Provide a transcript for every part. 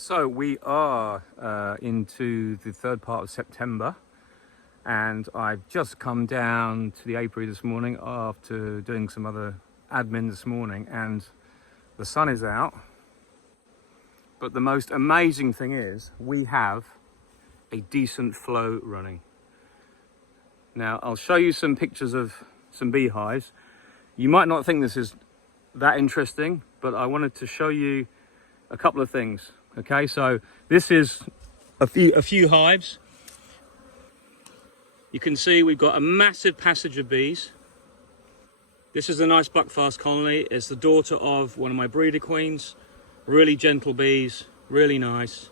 So we are into the third part of September, and I've just come down to the apiary this morning after doing some other admin this morning, and the sun is out. But the most amazing thing is we have a decent flow running. Now I'll show you some pictures of some beehives. You might not think this is that interesting, but I wanted to show you a couple of things. Okay, so this is a few hives. You can see we've got a massive passage of bees. This is a nice buckfast colony. It's the daughter of one of my breeder queens. Really gentle bees, really nice.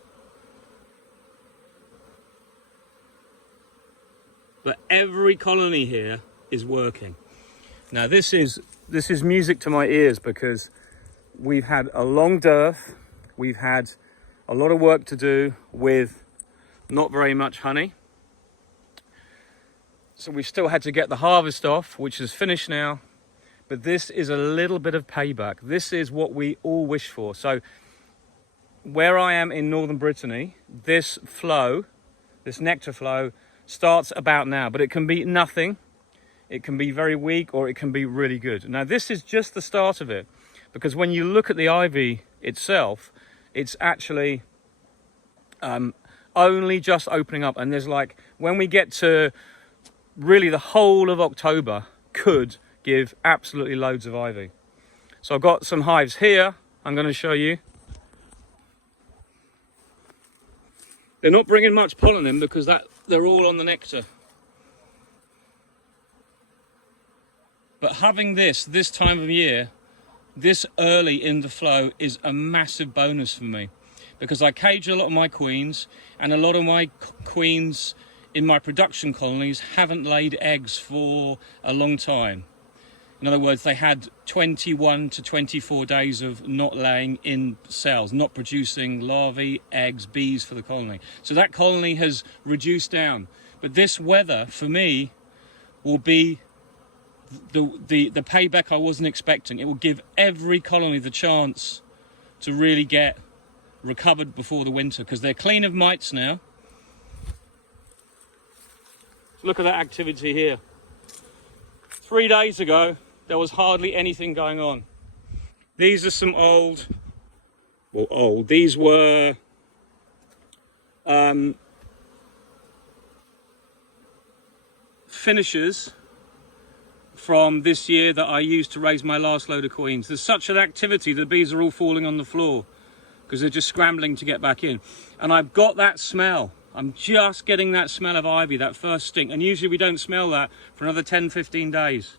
But every colony here is working. Now this is music to my ears, because we've had a long dearth. We've had a lot of work to do with not very much honey. So we've still had to get the harvest off, which is finished now. But this is a little bit of payback. This is what we all wish for. So where I am in northern Brittany, this flow, this nectar flow, starts about now. But it can be nothing. It can be very weak, or it can be really good. Now this is just the start of it. Because when you look at the ivy itself, it's actually only just opening up. And there's like, when we get to really the whole of October, could give absolutely loads of ivy. So I've got some hives here I'm going to show you. They're not bringing much pollen in because they're all on the nectar. But having this time of year, this early in the flow, is a massive bonus for me, because I cage a lot of my queens, and a lot of my queens in my production colonies haven't laid eggs for a long time. In other words, they had 21 to 24 days of not laying in cells, not producing larvae, eggs, bees for the colony. So that colony has reduced down. But this weather, for me, will be the payback I wasn't expecting. It will give every colony the chance to really get recovered before the winter, because they're clean of mites now. Look at that activity here. 3 days ago, there was hardly anything going on. These are some these were finishers from this year that I used to raise my last load of queens. There's such an activity, the bees are all falling on the floor because they're just scrambling to get back in. And I've got that smell. I'm just getting that smell of ivy, that first stink. And usually we don't smell that for another 10, 15 days.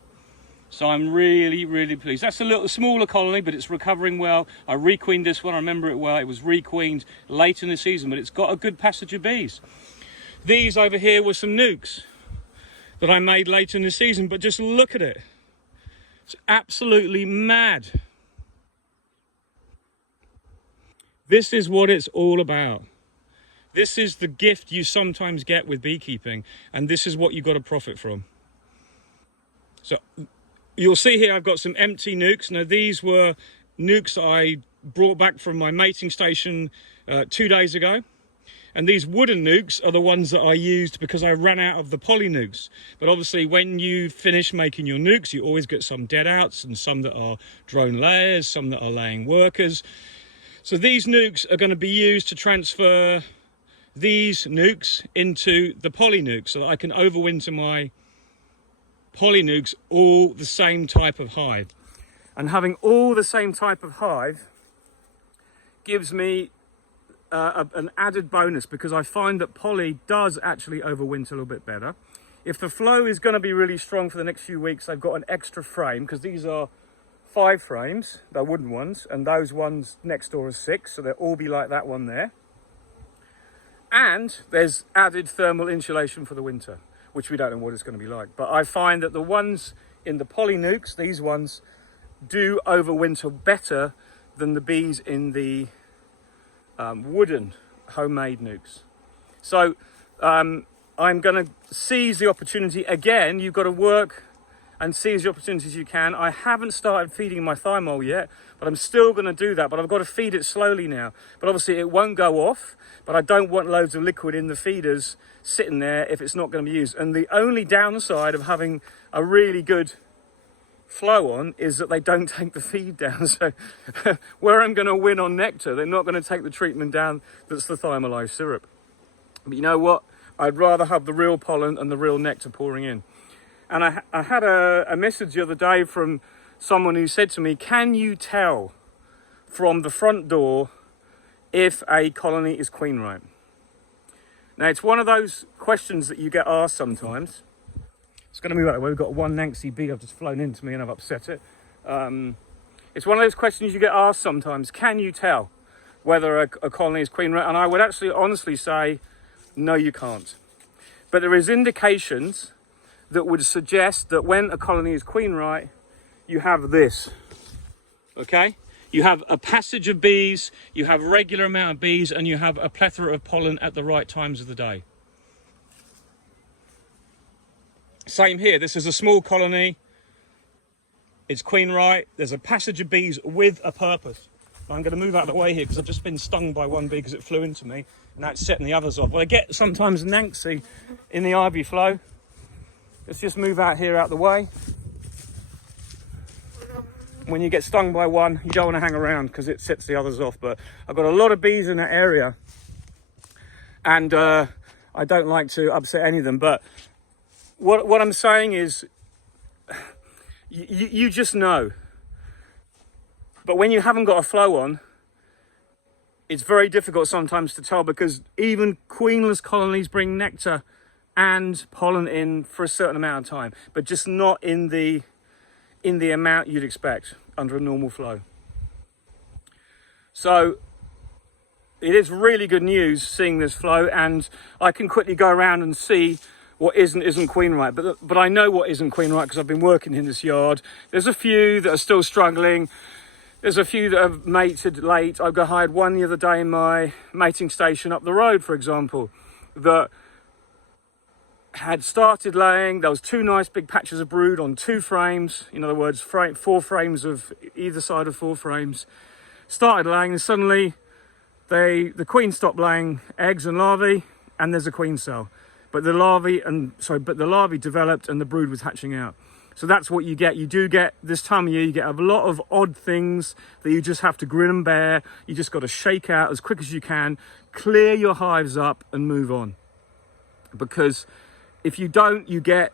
So I'm really, really pleased. That's a little smaller colony, but it's recovering well. I requeened this one, I remember it well. It was requeened late in the season, but it's got a good passage of bees. These over here were some nukes that I made late in the season, but just look at it. It's absolutely mad. This is what it's all about. This is the gift you sometimes get with beekeeping, and this is what you've got to profit from. So you'll see here I've got some empty nukes. Now these were nukes that I brought back from my mating station 2 days ago. And these wooden nukes are the ones that I used because I ran out of the poly nukes. But obviously when you finish making your nukes, you always get some dead outs, and some that are drone layers, some that are laying workers. So these nukes are going to be used to transfer these nukes into the poly nukes, so that I can overwinter my poly nukes all the same type of hive. And having all the same type of hive gives me an added bonus, because I find that poly does actually overwinter a little bit better. If the flow is going to be really strong for the next few weeks, I've got an extra frame, because these are 5 frames, they're wooden ones, and those ones next door are 6, so they'll all be like that one there. And there's added thermal insulation for the winter, which we don't know what it's going to be like. But I find that the ones in the poly nukes, these ones, do overwinter better than the bees in the wooden homemade nukes. So I'm going to seize the opportunity again. You've got to work and seize the opportunities you can. I haven't started feeding my thymol yet, but I'm still going to do that. But I've got to feed it slowly now. But obviously it won't go off, but I don't want loads of liquid in the feeders sitting there if it's not going to be used. And the only downside of having a really good flow on is that they don't take the feed down. So where I'm going to win on nectar, they're not going to take the treatment down that's the thymolized syrup. But you know what? I'd rather have the real pollen and the real nectar pouring in. And I had a message the other day from someone who said to me, can you tell from the front door if a colony is queen ripe? Now, it's one of those questions that you get asked sometimes. It's going to move out of the way. We've got one Nancy bee I've just flown into me and I've upset it. It's one of those questions you get asked sometimes. Can you tell whether a colony is queen ripe? And I would actually honestly say, no, you can't. But there is indications that would suggest that when a colony is queen ripe, you have this, okay? You have a passage of bees, you have a regular amount of bees, and you have a plethora of pollen at the right times of the day. Same here, this is a small colony. It's queen ripe, there's a passage of bees with a purpose. I'm going to move out of the way here because I've just been stung by one bee because it flew into me, and that's setting the others off. Well, I get sometimes Nancy in the ivy flow. Let's just move out here out the way. When you get stung by one, you don't want to hang around because it sets the others off. But I've got a lot of bees in that area, and I don't like to upset any of them. But what I'm saying is, you just know. But when you haven't got a flow on, it's very difficult sometimes to tell, because even queenless colonies bring nectar and pollen in for a certain amount of time, but just not in the amount you'd expect under a normal flow. So it is really good news seeing this flow, and I can quickly go around and see what isn't queen ripe, but I know what isn't queen ripe because I've been working in this yard. There's a few that are still struggling. There's a few that have mated late. I hired one the other day in my mating station up the road, for example, that had started laying. There was 2 nice big patches of brood on 2 frames. In other words, 4 frames of either side of 4 frames. Started laying, and suddenly the queen stopped laying eggs and larvae, and there's a queen cell. But the larvae developed and the brood was hatching out. So that's what you get. You do get, this time of year, you get a lot of odd things that you just have to grin and bear. You just got to shake out as quick as you can, clear your hives up and move on. Because if you don't, you get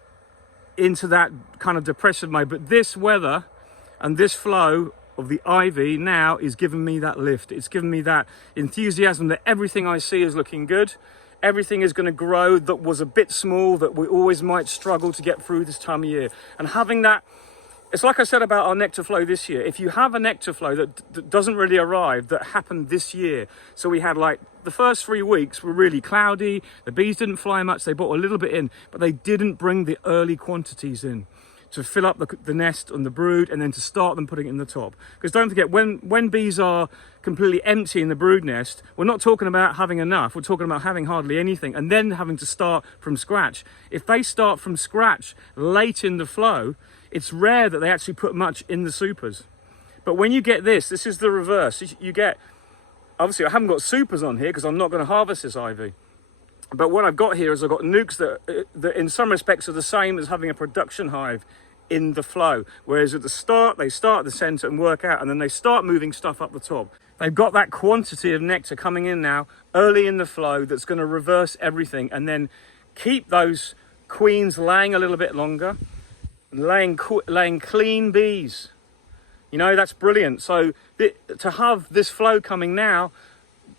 into that kind of depressive mode. But this weather and this flow of the ivy now is giving me that lift. It's giving me that enthusiasm that everything I see is looking good. Everything is going to grow that was a bit small, that we always might struggle to get through this time of year. And having that, it's like I said about our nectar flow this year. If you have a nectar flow that doesn't really arrive, that happened this year. So we had like the first 3 weeks were really cloudy. The bees didn't fly much. They brought a little bit in, but they didn't bring the early quantities in to fill up the nest and the brood, and then to start them putting it in the top. Because don't forget, when bees are completely empty in the brood nest, we're not talking about having enough, we're talking about having hardly anything, and then having to start from scratch. If they start from scratch late in the flow, it's rare that they actually put much in the supers. But when you get this is the reverse. You get, obviously I haven't got supers on here because I'm not going to harvest this ivy. But what I've got here is I've got nukes that in some respects are the same as having a production hive in the flow. Whereas at the start, they start at the center and work out, and then they start moving stuff up the top. They've got that quantity of nectar coming in now early in the flow that's going to reverse everything, and then keep those queens laying a little bit longer, laying clean bees. You know, that's brilliant. So to have this flow coming now,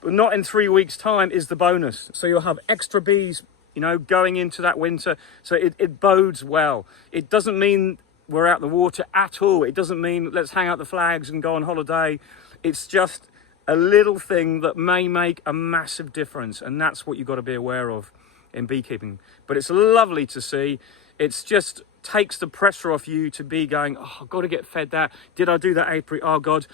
but not in 3 weeks' time, is the bonus. So you'll have extra bees, you know, going into that winter. So it bodes well. It doesn't mean we're out the water at all. It doesn't mean let's hang out the flags and go on holiday. It's just a little thing that may make a massive difference. And that's what you've got to be aware of in beekeeping. But it's lovely to see. It's just takes the pressure off you to be going, oh, I've got to get fed that. Did I do that apiary? Oh, God.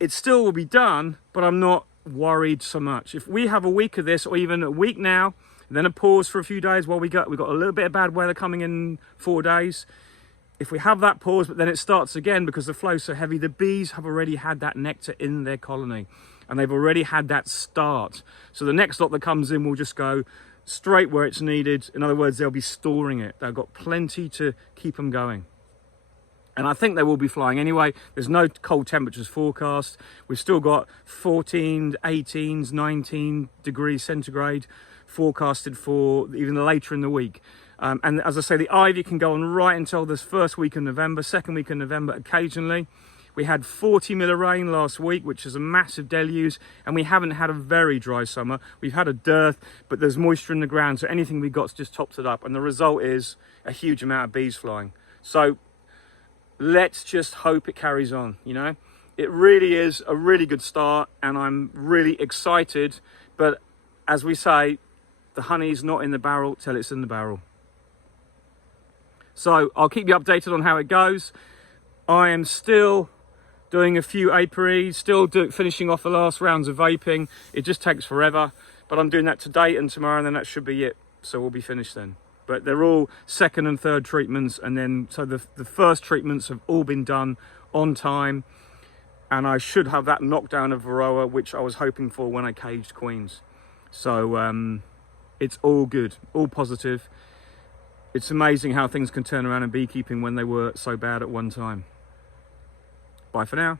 It still will be done, but I'm not worried so much. If we have a week of this, or even a week now, and then a pause for a few days while we've got a little bit of bad weather coming in 4 days, if we have that pause, but then it starts again because the flow's so heavy, the bees have already had that nectar in their colony and they've already had that start. So the next lot that comes in will just go straight where it's needed. In other words, they'll be storing it. They've got plenty to keep them going. And I think they will be flying anyway. There's no cold temperatures forecast. We've still got 14, 18s, 19 degrees centigrade forecasted for even later in the week. And as I say, the ivy can go on right until this first week of November, second week of November occasionally. We had 40 mil of rain last week, which is a massive deluge, and we haven't had a very dry summer. We've had a dearth, but there's moisture in the ground, so anything we got's just topped it up, and the result is a huge amount of bees flying. So let's just hope it carries on, you know? It really is a really good start, and I'm really excited, but as we say, the honey's not in the barrel till it's in the barrel. So I'll keep you updated on how it goes. I am still doing a few apiaries, still finishing off the last rounds of vaping. It just takes forever, but I'm doing that today and tomorrow, and then that should be it. So we'll be finished then. But they're all second and third treatments, and then so the first treatments have all been done on time, and I should have that knockdown of Varroa, which I was hoping for when I caged queens. So it's all good, all positive. It's amazing how things can turn around in beekeeping when they were so bad at one time. Bye for now.